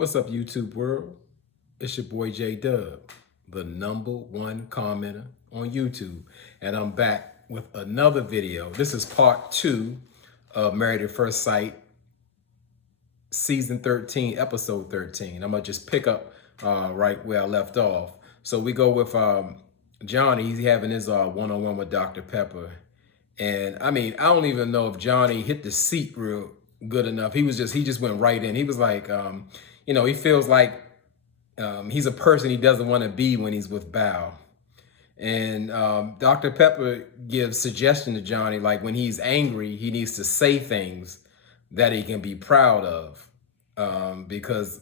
What's up, YouTube world? It's your boy J Dub, the #1 commenter on YouTube, and I'm back with another video. This is part 2 of Married at First Sight, season 13, episode 13. I'm gonna just pick up right where I left off. So we go with Johnny. He's having his one-on-one with Dr. Pepper, and I mean, I don't even know if Johnny hit the seat real good enough. He just went right in. He was like, he feels like he's a person he doesn't want to be when he's with Bao. And Dr. Pepper gives suggestion to Johnny, like when he's angry, he needs to say things that he can be proud of, because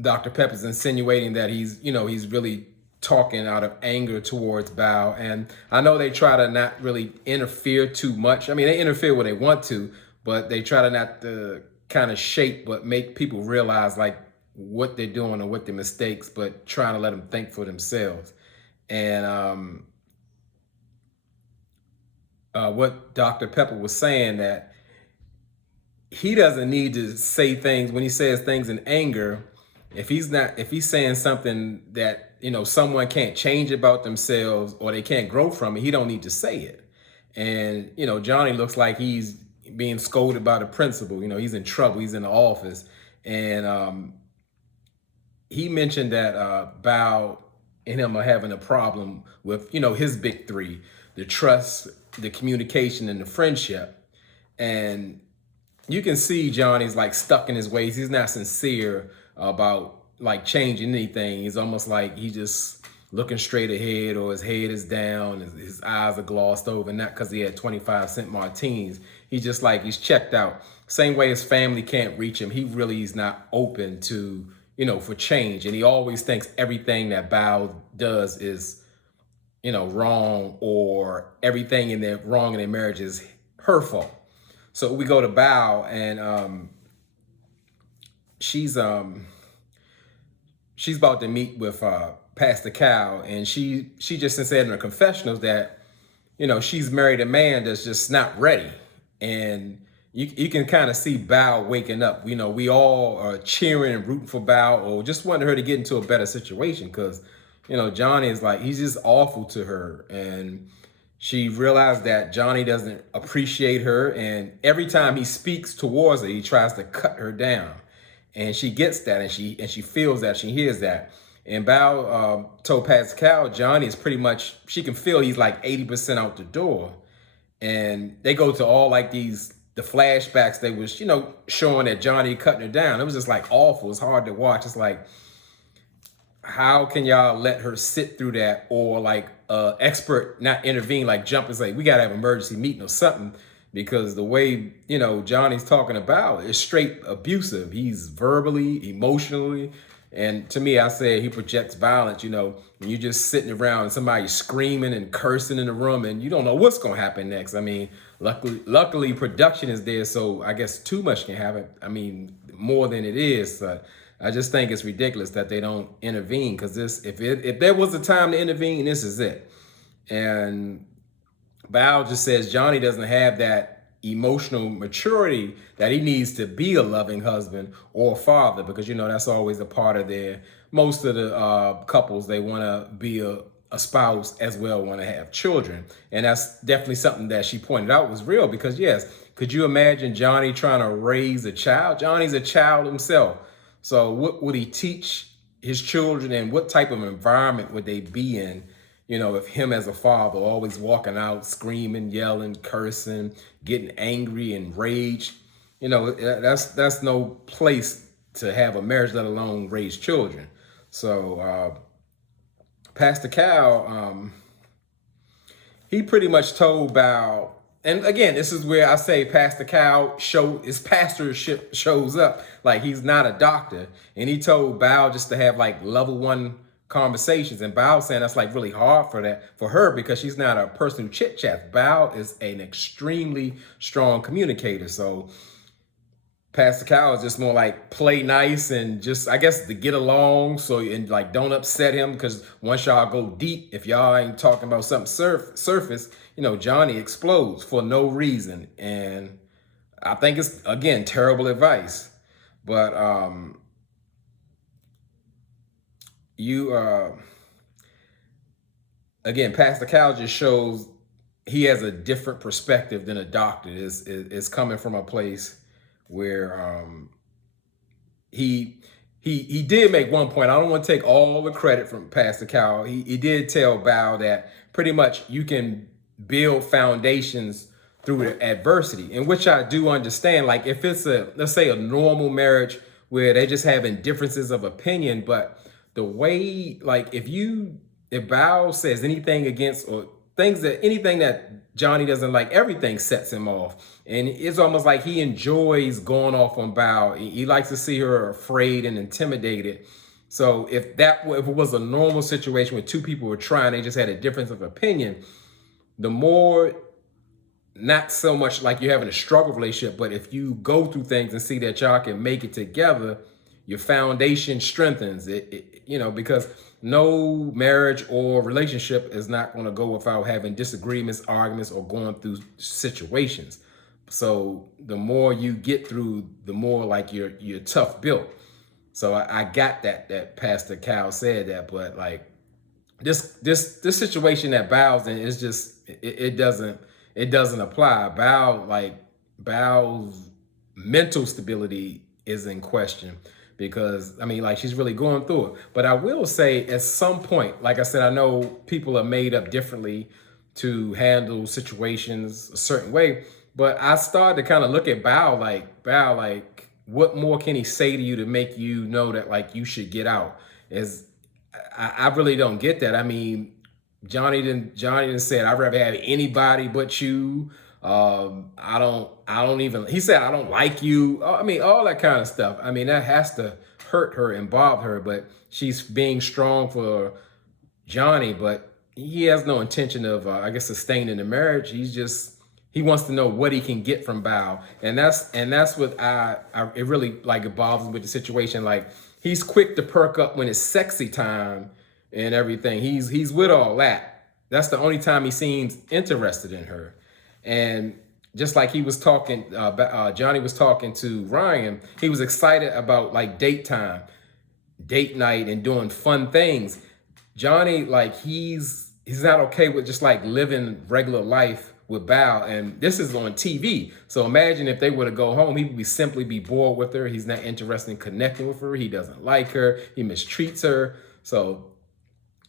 Dr. Pepper's insinuating that he's really talking out of anger towards Bao. And I know they try to not really interfere too much. I mean, they interfere when they want to, but they try to not to kind of shape, but make people realize like what they're doing or what their mistakes, but trying to let them think for themselves. And what Dr. Pepper was saying, that he doesn't need to say things when he says things in anger. If he's saying something that, someone can't change about themselves or they can't grow from it, he don't need to say it. And, Johnny looks like he's being scolded by the principal. He's in trouble. He's in the office. And he mentioned that Bao and him are having a problem with, his big three: the trust, the communication, and the friendship. And you can see Johnny's like stuck in his ways. He's not sincere about like changing anything. He's almost like he's just looking straight ahead, or his head is down, his eyes are glossed over, not because he had 25-cent martinis. He's just like, he's checked out. Same way his family can't reach him. He really is not open to, for change. And he always thinks everything that Bao does is, wrong, or everything wrong in their marriage is her fault. So we go to Bao, and she's about to meet with Pastor Cal, and she just said in her confessionals that, she's married a man that's just not ready. And you can kind of see Bao waking up. We all are cheering and rooting for Bao, or just wanting her to get into a better situation, because, Johnny is like, he's just awful to her. And she realized that Johnny doesn't appreciate her, and every time he speaks towards her, he tries to cut her down. And she gets that, and she feels that, she hears that. And Bao told Pascal, Johnny is pretty much, she can feel he's like 80% out the door. And they go to all like the flashbacks they was, showing that Johnny cutting her down. It was just like awful. It's hard to watch. It's like, how can y'all let her sit through that? Or like expert not intervene, like jump and say, we got to have an emergency meeting or something. Because the way, Johnny's talking about is straight abusive. He's verbally, emotionally. And to me, I say he projects violence. When you're just sitting around and somebody's screaming and cursing in the room and you don't know what's going to happen next. I mean, luckily production is there. So I guess too much can happen. I mean, more than it is. But I just think it's ridiculous that they don't intervene, because if there was a time to intervene, this is it. And Bao just says Johnny doesn't have that emotional maturity that he needs to be a loving husband or father, because that's always a part of most of the couples, they want to be a spouse as well, want to have children. And that's definitely something that she pointed out was real, because yes, could you imagine Johnny trying to raise a child? Johnny's a child himself. So what would he teach his children, and what type of environment would they be in? If him as a father always walking out, screaming, yelling, cursing, getting angry and rage, that's no place to have a marriage, let alone raise children. So Pastor Cal, he pretty much told Bao, and again, this is where I say Pastor Cal his pastorship shows up. Like, he's not a doctor, and he told Bao just to have like level 1 conversations. And Bao saying that's like really hard for her, because she's not a person who chit chats. Bao is an extremely strong communicator. So Pastor Cal is just more like play nice and just, I guess, to get along. So, and like, don't upset him, because once y'all go deep, if y'all ain't talking about something surface, Johnny explodes for no reason. And I think it's, again, terrible advice. But you again, Pastor Cal just shows he has a different perspective than a doctor. Is coming from a place where he he did make one point. I don't want to take all the credit from Pastor Cal. He did tell Bao that pretty much you can build foundations through the adversity, in which I do understand. Like if it's a, let's say, a normal marriage where they just having differences of opinion, but the way, like if Bao says anything against, or things that anything that Johnny doesn't like, everything sets him off. And it's almost like he enjoys going off on Bao. He likes to see her afraid and intimidated. So if it was a normal situation where two people were trying, they just had a difference of opinion, the more, not so much like you're having a struggle relationship, but if you go through things and see that y'all can make it together, your foundation strengthens because no marriage or relationship is not going to go without having disagreements, arguments, or going through situations. So the more you get through, the more like you're tough built. So I got that Pastor Cal said that, but like this situation that Bow's in is just it doesn't apply. Bow's mental stability is in question, because I mean, like, she's really going through it. But I will say, at some point, like I said, I know people are made up differently to handle situations a certain way, but I started to kind of look at Bao like, what more can he say to you to make you know that like you should get out? I really don't get that. I mean, Johnny didn't say, I'd rather have anybody but you. I don't even, he said, I don't like you. I mean, all that kind of stuff. I mean, that has to hurt her and bother her, but she's being strong for Johnny, but he has no intention of, I guess, sustaining the marriage. He wants to know what he can get from Bao. And that's what it really, like, it bothers me with the situation. Like, he's quick to perk up when it's sexy time and everything. He's with all that. That's the only time he seems interested in her. And just like he was talking, Johnny was talking to Ryan, he was excited about like date time, date night, and doing fun things. Johnny, like, he's not okay with just like living regular life with Bao, and this is on TV. So imagine if they were to go home, he would simply be bored with her. He's not interested in connecting with her. He doesn't like her. He mistreats her. So,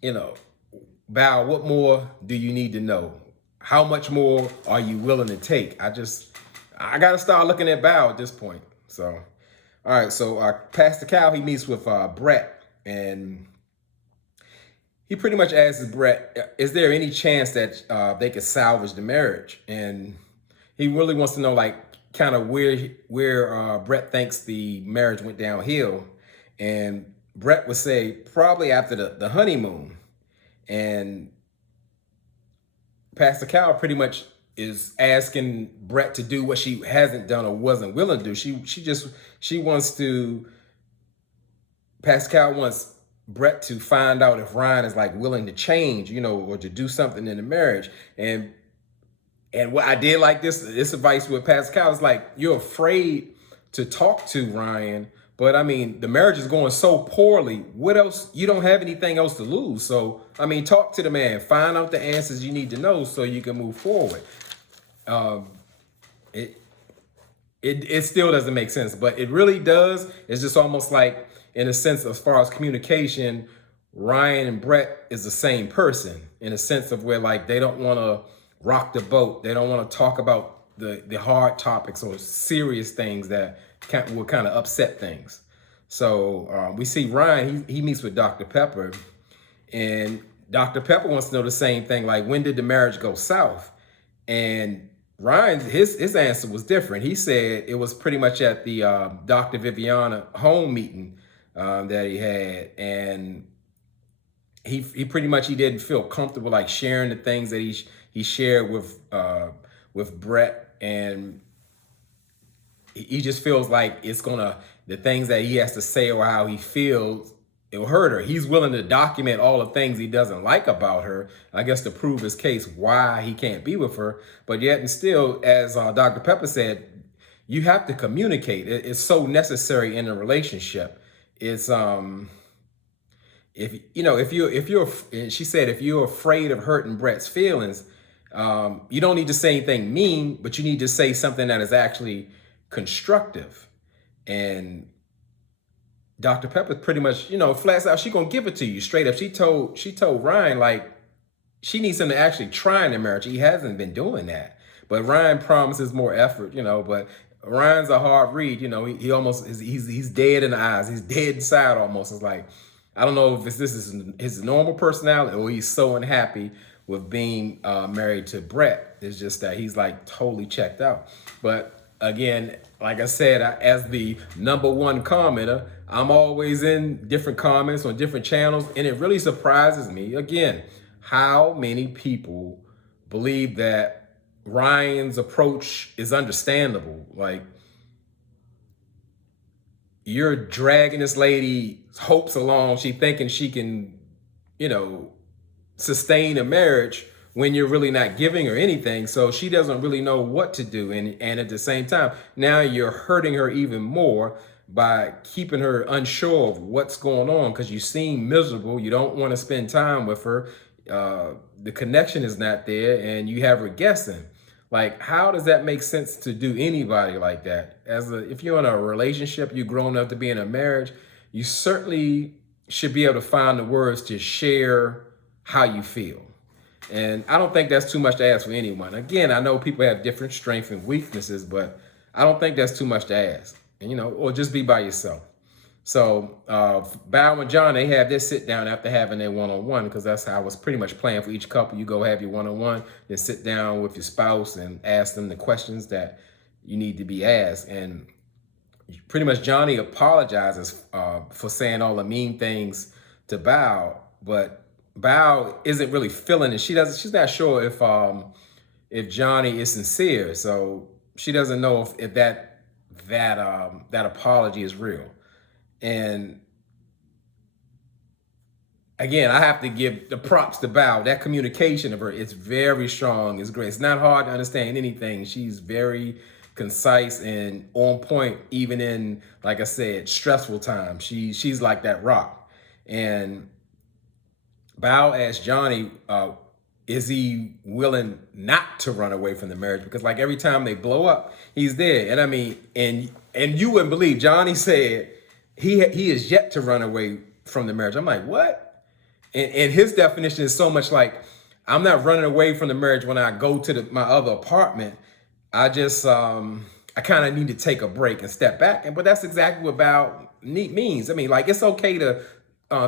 Bao, what more do you need to know? How much more are you willing to take? I got to start looking at Bao at this point. So, all right. So Pastor Cal, he meets with Brett, and he pretty much asks Brett, is there any chance that they could salvage the marriage? And he really wants to know, like, kind of where Brett thinks the marriage went downhill. And Brett would say probably after the honeymoon. And Pastor Cal pretty much is asking Brett to do what she hasn't done or wasn't willing to do. She wants to, Pastor Cal wants Brett to find out if Ryan is like willing to change, or to do something in the marriage. And what I did like this advice with Pastor Cal is like, you're afraid to talk to Ryan, but I mean, the marriage is going so poorly. What else? You don't have anything else to lose. So, I mean, talk to the man, find out the answers you need to know so you can move forward. It still doesn't make sense, but it really does. It's just almost like, in a sense, as far as communication, Ryan and Brett is the same person, in a sense of where, like, they don't want to rock the boat. They don't want to talk about the hard topics or serious things that will kind of upset things. So we see Ryan, he meets with Dr. Pepper, and Dr. Pepper wants to know the same thing, like, when did the marriage go south? And Ryan, his answer was different. He said it was pretty much at the Dr. Viviana home meeting that he had, and he pretty much, he didn't feel comfortable like sharing the things that he shared with Brett, and he just feels like the things that he has to say or how he feels, it'll hurt her. He's willing to document all the things he doesn't like about her, I guess, to prove his case why he can't be with her. But yet and still, as Dr. Pepper said, you have to communicate. It's so necessary in a relationship. It's if and she said, if you're afraid of hurting Brett's feelings, you don't need to say anything mean, but you need to say something that is actually constructive. And Dr. Pepper pretty much, flats out, she gonna give it to you straight up. She told Ryan, like, she needs him to actually try in the marriage. He hasn't been doing that. But Ryan promises more effort, but Ryan's a hard read. He almost is, he's dead in the eyes. He's dead inside almost. It's like, I don't know if this is his normal personality or he's so unhappy with being married to Brett. It's just that he's like totally checked out. But again, like I said, as the #1 commenter, I'm always in different comments on different channels, and it really surprises me, again, how many people believe that Ryan's approach is understandable. Like, you're dragging this lady's hopes along. She thinking she can, sustain a marriage when you're really not giving her anything. So she doesn't really know what to do. And at the same time, now you're hurting her even more by keeping her unsure of what's going on because you seem miserable. You don't want to spend time with her. The connection is not there and you have her guessing. Like, how does that make sense to do anybody like that? If you're in a relationship, you've grown up to be in a marriage, you certainly should be able to find the words to share how you feel. And I don't think that's too much to ask for anyone. Again, I know people have different strengths and weaknesses, but I don't think that's too much to ask. And, or just be by yourself. So Bao and John, they have this sit down after having their one-on-one, because that's how I was pretty much playing for each couple. You go have your one-on-one, then sit down with your spouse and ask them the questions that you need to be asked. And pretty much Johnny apologizes for saying all the mean things to Bao, but Bao isn't really feeling it. She's not sure if Johnny is sincere. So she doesn't know if that apology is real. And again, I have to give the props to Bao. That communication of her, it's very strong. It's great. It's not hard to understand anything. She's very concise and on point, even in, like I said, stressful times. She's like that rock. And Bao asked Johnny, is he willing not to run away from the marriage? Because like every time they blow up, he's there. And I mean, and you wouldn't believe, Johnny said he is yet to run away from the marriage. I'm like, what? And his definition is so much like, I'm not running away from the marriage when I go to my other apartment. I just, I kind of need to take a break and step back. But that's exactly what Bao means. I mean, like, it's okay to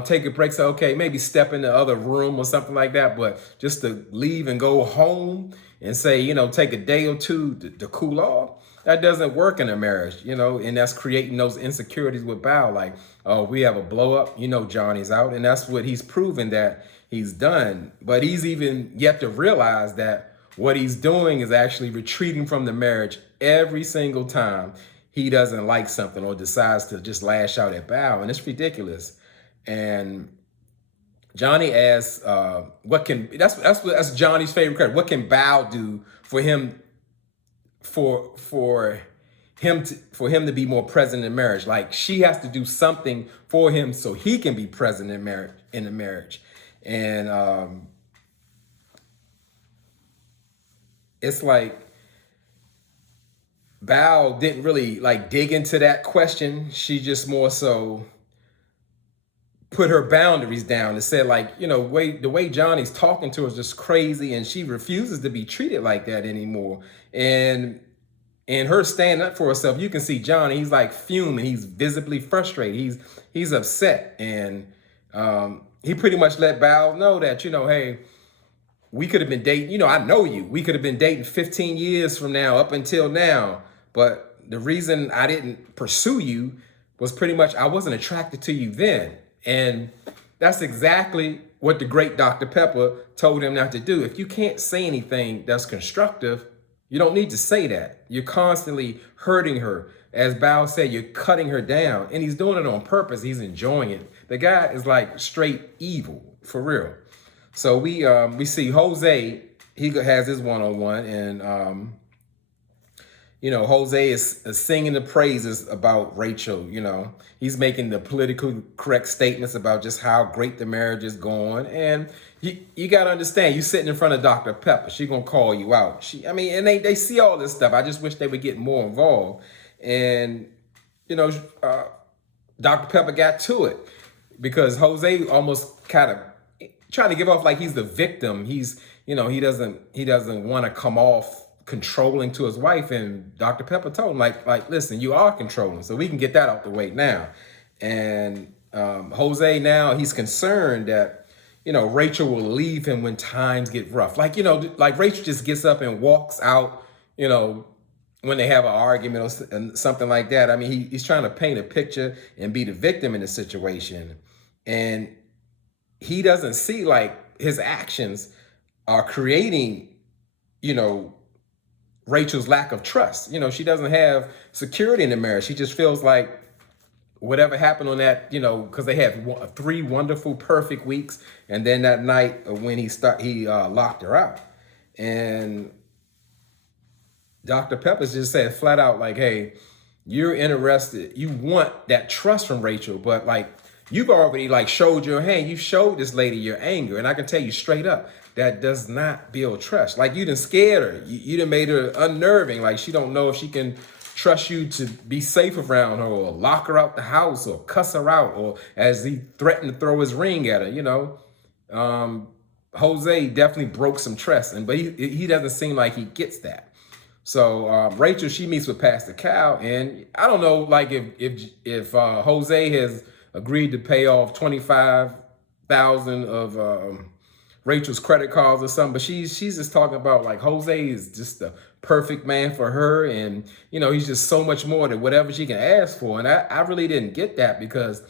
take a break. So, okay, maybe step in the other room or something like that. But just to leave and go home and say, take a day or two to cool off, that doesn't work in a marriage, and that's creating those insecurities with Bao. Like, oh, we have a blow up, Johnny's out. And that's what he's proven that he's done. But he's even yet to realize that what he's doing is actually retreating from the marriage every single time he doesn't like something or decides to just lash out at Bao. And it's ridiculous. And Johnny asks, that's Johnny's favorite question. What can Bao do for him for him to be more present in marriage? Like, she has to do something for him so he can be present in the marriage. And it's like Bao didn't really like dig into that question. She just more so put her boundaries down and said, like, the way Johnny's talking to her is just crazy, and she refuses to be treated like that anymore. And her standing up for herself, you can see Johnny, he's like fuming. He's visibly frustrated. He's upset. And he pretty much let Bao know that, hey, we could have been dating, I know you. We could have been dating 15 years from now up until now. But the reason I didn't pursue you was pretty much I wasn't attracted to you then. And that's exactly what the great Dr. Pepper told him not to do. If you can't say anything that's constructive, you don't need to say that. You're constantly hurting her. As Bao said, you're cutting her down. And he's doing it on purpose. He's enjoying it. The guy is like straight evil, for real. So we see Jose, he has his one-on-one. And Jose is singing the praises about Rachel. He's making the politically correct statements about just how great the marriage is going. And you got to understand, you sitting in front of Dr. Pepper, she going to call you out. And they see all this stuff. I just wish they would get more involved. And, Dr. Pepper got to it because Jose almost kind of trying to give off like he's the victim. He doesn't want to come off controlling to his wife, and Dr. Pepper told him like listen, you are controlling, so we can get that out the way now. And Jose now, he's concerned that Rachel will leave him when times get rough. Like Rachel just gets up and walks out when they have an argument or something like that. I mean, he's trying to paint a picture and be the victim in the situation, and he doesn't see like his actions are creating Rachel's lack of trust. She doesn't have security in the marriage. She just feels like whatever happened on that, because they had 3 wonderful, perfect weeks, and then that night when he locked her out. And Dr. Peppers just said flat out like, hey, you're interested, you want that trust from Rachel, but like you've already like showed your hand, you showed this lady your anger, and I can tell you straight up, that does not build trust. Like you done scared her. You done made her unnerving. Like she don't know if she can trust you to be safe around her, or lock her out the house, or cuss her out, or as he threatened to throw his ring at her. Jose definitely broke some trust, but he doesn't seem like he gets that. So Rachel, she meets with Pastor Cal, and I don't know, like if Jose has agreed to pay off $25,000 of Rachel's credit cards or something, but she's just talking about like Jose is just the perfect man for her, and he's just so much more than whatever she can ask for. And I really didn't get that, because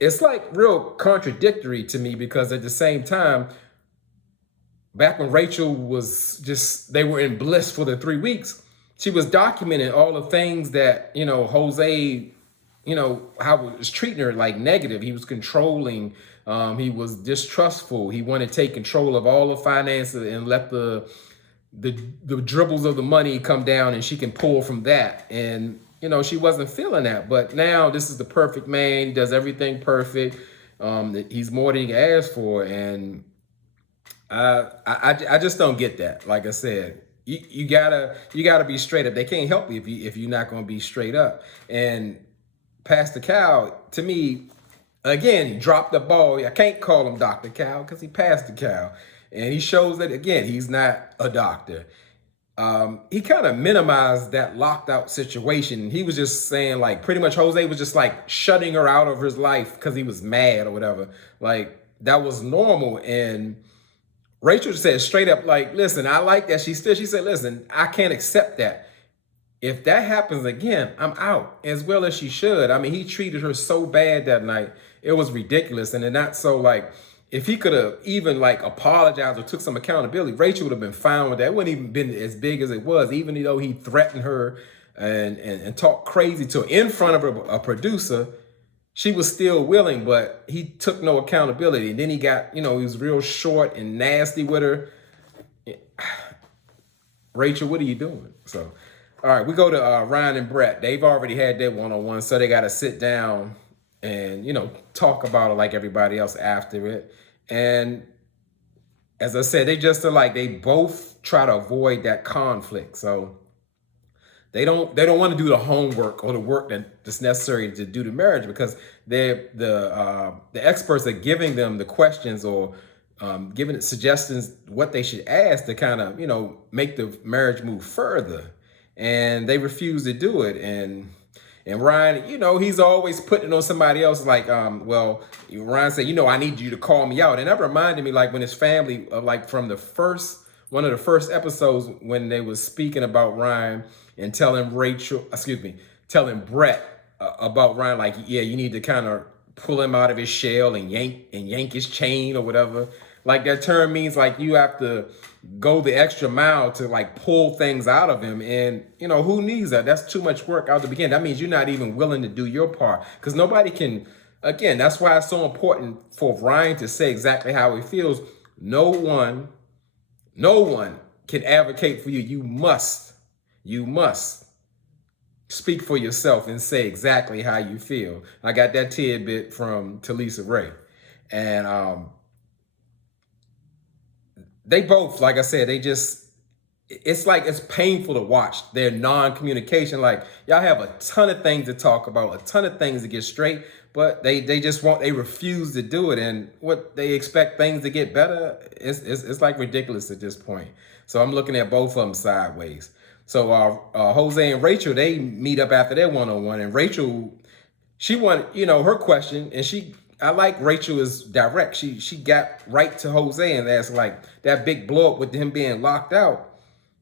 it's like real contradictory to me, because at the same time, back when Rachel was they were in bliss for the 3 weeks, she was documenting all the things that Jose, how he was treating her like negative. He was controlling. He was distrustful. He wanted to take control of all the finances and let the dribbles of the money come down, and she can pull from that. And she wasn't feeling that. But now this is the perfect man. He does everything perfect. He's more than he can ask for, and I just don't get that. Like I said, you gotta be straight up. They can't help you if you're not gonna be straight up. And Pastor Cal, to me, again, he dropped the ball. I can't call him Dr. Cal because he passed the Cal. And he shows that, again, he's not a doctor. He kind of minimized that locked out situation. He was just saying, like, pretty much Jose was just like shutting her out of his life because he was mad or whatever. Like, that was normal. And Rachel said straight up, like, listen, I like that. She said, listen, I can't accept that. If that happens again, I'm out, as well as she should. I mean, he treated her so bad that night. It was ridiculous. And then not so, like, if he could have even like apologized or took some accountability, Rachel would have been fine with that. It wouldn't even been as big as it was, even though he threatened her and talked crazy to her in front of a producer. She was still willing, but he took no accountability. And then he got, he was real short and nasty with her. Rachel, what are you doing? So, all right, we go to Ryan and Brett. They've already had their one-on-one, so they got to sit down and, talk about it like everybody else after it. And as I said, they just are like, they both try to avoid that conflict. So they don't want to do the homework or the work that's necessary to do the marriage, because the experts are giving them the questions or giving suggestions what they should ask to kind of, make the marriage move further. And they refuse to do it. And Ryan, he's always putting it on somebody else. Like, Ryan said, I need you to call me out. And that reminded me, like, when his family, like from one of the first episodes, when they was speaking about Ryan and telling Brett about Ryan, like, yeah, you need to kind of pull him out of his shell and yank his chain or whatever. Like, that term means like you have to go the extra mile to like pull things out of him. And, who needs that? That's too much work out the beginning. That means you're not even willing to do your part, because nobody can, again, that's why it's so important for Ryan to say exactly how he feels. No one can advocate for you. You must You must speak for yourself and say exactly how you feel. I got that tidbit from Talisa Ray. And they both, like I said, it's like it's painful to watch their non-communication. Like, y'all have a ton of things to talk about, a ton of things to get straight, but they refuse to do it. And what they expect things to get better, it's like ridiculous at this point. So I'm looking at both of them sideways. So Jose and Rachel, they meet up after their one-on-one, and Rachel, she wanted, her question, and I like Rachel is direct. She got right to Jose, and that's like that big blow up with him being locked out.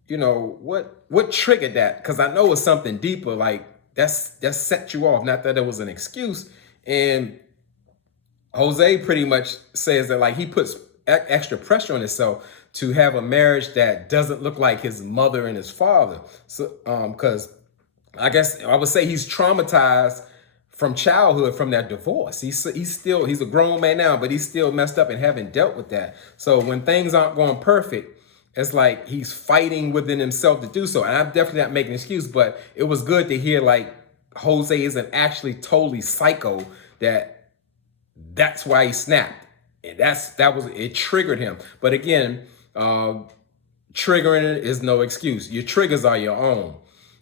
What triggered that? Because I know it's something deeper. Like that set you off. Not that it was an excuse. And Jose pretty much says that like he puts extra pressure on himself to have a marriage that doesn't look like his mother and his father. So because I guess I would say he's traumatized from childhood, from that divorce. He's a grown man now, but he's still messed up and haven't dealt with that. So when things aren't going perfect, it's like he's fighting within himself to do so. And I'm definitely not making an excuse, but it was good to hear like Jose isn't actually totally psycho, that's why he snapped. And it triggered him. But again, triggering is no excuse. Your triggers are your own.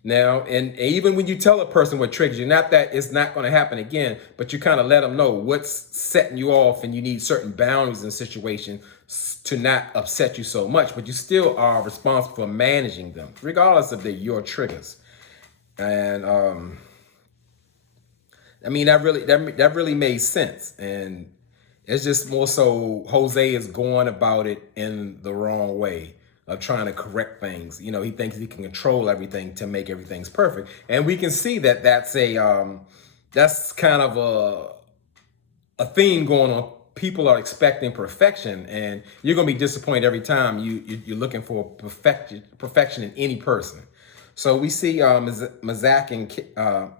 Now, and even when you tell a person what triggers you, not that it's not going to happen again, but you kind of let them know what's setting you off, and you need certain boundaries in situations to not upset you so much, but you still are responsible for managing them, regardless of your triggers. And I mean, that really made sense. And it's just more so Jose is going about it in the wrong way of trying to correct things. He thinks he can control everything to make everything's perfect. And we can see that that's kind of a theme going on. People are expecting perfection, and you're going to be disappointed every time you're looking for perfection in any person. So we see Mazak and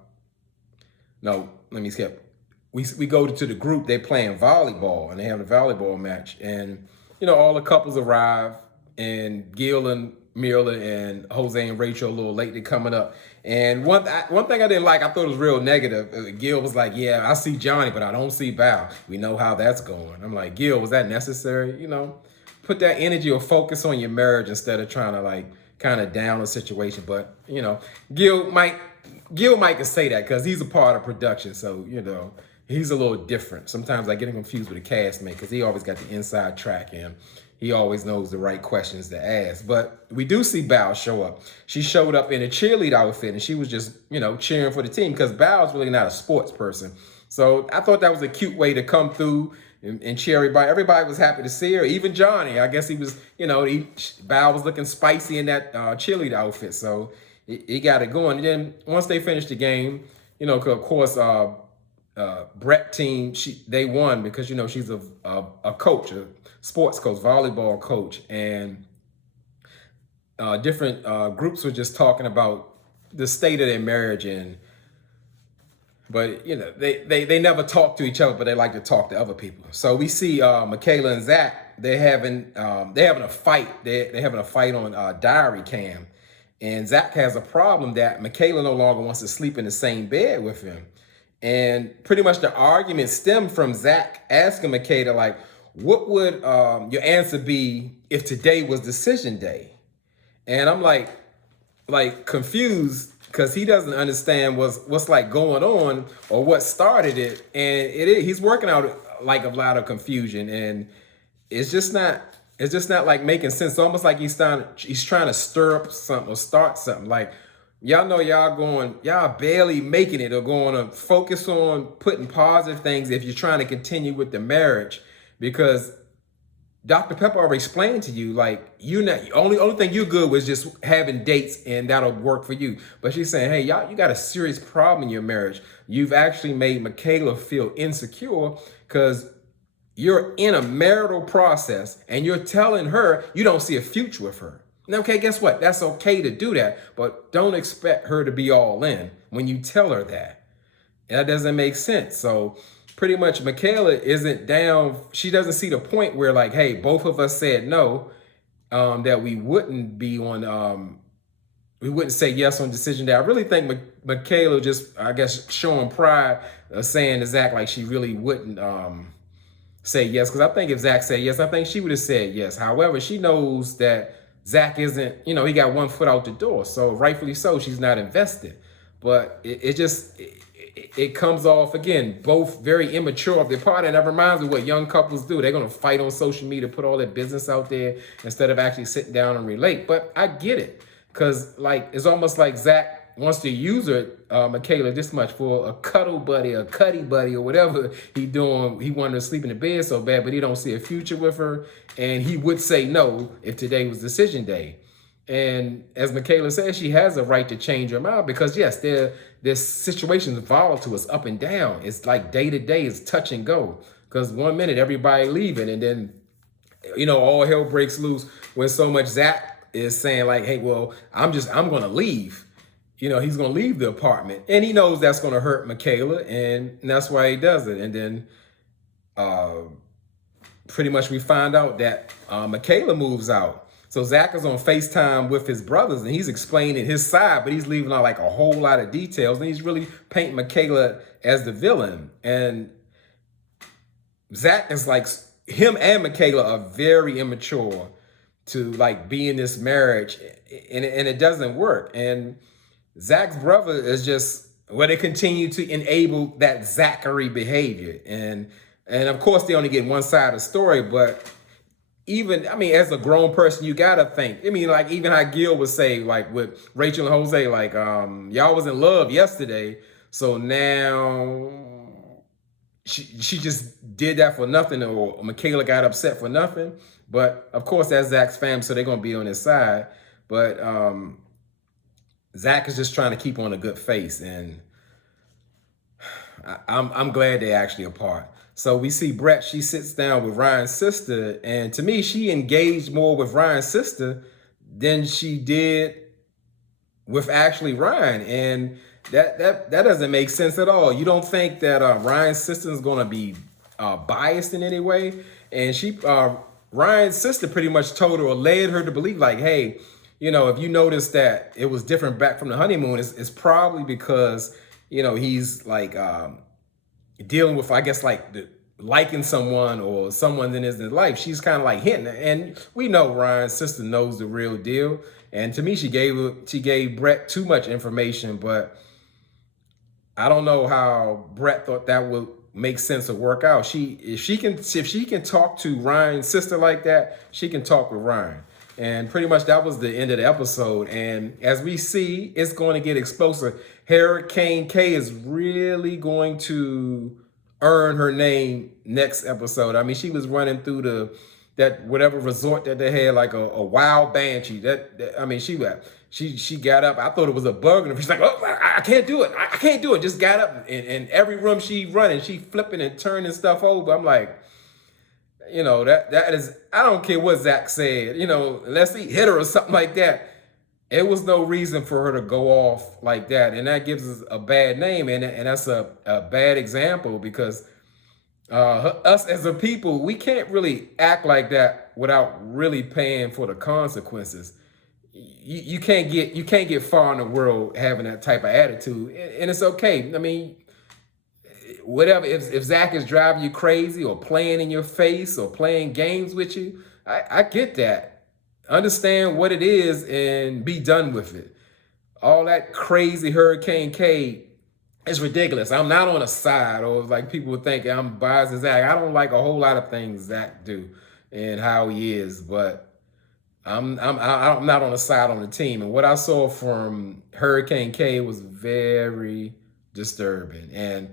no, let me skip. We go to the group. They're playing volleyball, and they have a volleyball match, and all the couples arrive, and Gil and Mirla and Jose and Rachel a little late. They're coming up. And one thing I didn't like, I thought it was real negative. Gil was like, yeah, I see Johnny, but I don't see Val. We know how that's going. I'm like, Gil, was that necessary? Put that energy or focus on your marriage instead of trying to like kind of down a situation. But, Gil might can say that because he's a part of production. So, he's a little different. Sometimes I get him confused with a castmate because he always got the inside track, and he always knows the right questions to ask. But we do see Bao show up. She showed up in a cheerleader outfit, and she was just, cheering for the team because Bao's really not a sports person. So I thought that was a cute way to come through and cheer everybody. Everybody was happy to see her. Even Johnny, I guess he was, Bao was looking spicy in that cheerleader outfit. So he got it going. And then once they finished the game, of course, Brett team, they won because, she's a coach, a sports coach, volleyball coach, and different groups were just talking about the state of their marriage. But they never talk to each other, but they like to talk to other people. So we see Michaela and Zach, they're having a fight. They're having a fight on diary cam, and Zach has a problem that Michaela no longer wants to sleep in the same bed with him. And pretty much the argument stemmed from Zach asking Michaela, like, what would your answer be if today was decision day? And I'm like confused because he doesn't understand what's like going on or what started it. And he's working out like a lot of confusion, and it's just not like making sense. It's almost like he's trying to stir up something or start something. Like, y'all know y'all barely making it or going to focus on putting positive things if you're trying to continue with the marriage, because Dr. Pepper already explained to you, like, you're not, only thing you're good with is just having dates and that'll work for you. But she's saying, hey, y'all, you got a serious problem in your marriage. You've actually made Michaela feel insecure because you're in a marital process and you're telling her you don't see a future with her. Now, okay, guess what? That's okay to do that, but don't expect her to be all in when you tell her that. That doesn't make sense. So pretty much Michaela isn't down. She doesn't see the point where, like, hey, both of us said no, that we wouldn't be on we wouldn't say yes on decision day. I really think Michaela just, I guess, showing pride, saying to Zach like she really wouldn't say yes. Because I think if Zach said yes, I think she would have said yes. However, she knows that Zach isn't, he got one foot out the door. So rightfully so, she's not invested. But it comes off, again, both very immature of their part. And that reminds me of what young couples do. They're going to fight on social media, put all their business out there instead of actually sitting down and relate. But I get it. Because like it's almost like Zach wants to use her, Michaela, this much for a cuddle buddy, a cuddy buddy, or whatever he doing. He wanted her to sleep in the bed so bad, but he don't see a future with her. And he would say no if today was decision day. And as Michaela says, she has a right to change her mind because yes, there's situations volatile, it's up and down. It's like day to day, it's touch and go. Because 1 minute everybody leaving, and then all hell breaks loose when so much Zach is saying like, hey, well, I'm gonna leave. He's gonna leave the apartment. And he knows that's gonna hurt Michaela, and that's why he does it. And then pretty much we find out that Michaela moves out. So Zach is on FaceTime with his brothers and he's explaining his side, but he's leaving out like a whole lot of details. And he's really painting Michaela as the villain. And Zach is like, him and Michaela are very immature to like be in this marriage, and it doesn't work. And Zach's brother is just, they continue to enable that Zachary behavior. And of course they only get one side of the story, but even, as a grown person, you gotta think. Like even how Gil would say, like with Rachel and Jose, like, y'all was in love yesterday, so now she just did that for nothing, or Michaela got upset for nothing. But of course, that's Zach's family, so they're gonna be on his side. But Zach is just trying to keep on a good face, and I'm glad they actually apart. So we see Brett, she sits down with Ryan's sister, and to me, she engaged more with Ryan's sister than she did with actually Ryan. And that doesn't make sense at all. You don't think that Ryan's sister is gonna be biased in any way? And Ryan's sister pretty much told her or led her to believe like, hey, if you notice that it was different back from the honeymoon, it's probably because, he's like dealing with, I guess, like liking someone or someone in his life. She's kind of like hinting. And we know Ryan's sister knows the real deal. And to me, she gave Brett too much information, but I don't know how Brett thought that would make sense or work out. If she can talk to Ryan's sister like that, she can talk with Ryan. And pretty much that was the end of the episode. And as we see, it's going to get explosive. Hurricane K is really going to earn her name next episode. She was running through that whatever resort that they had, like a wild banshee. She got up. I thought it was a bug, and she's like, "Oh, I can't do it. I can't do it." Just got up, and every room she running, she flipping and turning stuff over. I'm like, that is, I don't care what Zach said, unless he hit her or something like that. It was no reason for her to go off like that. And that gives us a bad name. And that's a bad example because us as a people, we can't really act like that without really paying for the consequences. You can't get far in the world having that type of attitude. And it's okay. Whatever, if Zach is driving you crazy or playing in your face or playing games with you, I get that. Understand what it is and be done with it. All that crazy Hurricane K is ridiculous. I'm not on a side, or like people would think I'm biased as Zach. I don't like a whole lot of things Zach do and how he is, but I'm not on the side on the team. And what I saw from Hurricane K was very disturbing. And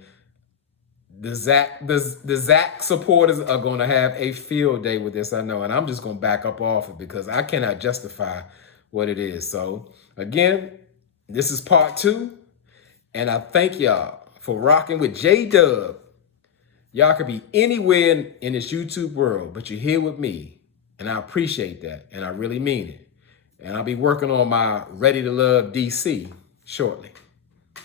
the Zach supporters are going to have a field day with this, I know, and I'm just going to back up off it because I cannot justify what it is. So again, this is part 2, and I thank y'all for rocking with J-Dub. Y'all could be anywhere in this YouTube world, but you're here with me, and I appreciate that, and I really mean it. And I'll be working on my Ready to Love DC shortly.